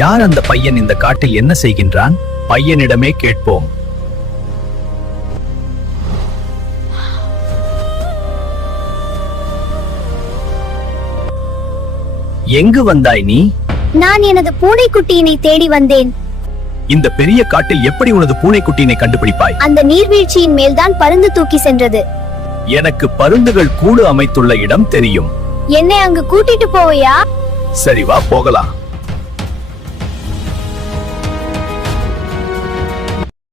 யார் அந்த பையன்? இந்த காட்டில் என்ன செய்கின்றான்? பையனிடமே கேட்போம். எங்கு வந்தாய் நீ? நான் எனது பூனைக்குட்டியினை தேடி வந்தேன். இந்த பெரிய காட்டில் எப்படி உனது பூனைக்குட்டியினை கண்டுபிடிப்பாய்? அந்த நீர்வீழ்ச்சியின் மேல்தான் பருந்து தூக்கி சென்றது. எனக்கு பருந்துகள் கூடு அமைத்துள்ள இடம் தெரியும். என்னை அங்கு கூட்டிட்டு போவையா? சரி வா போகலாம்.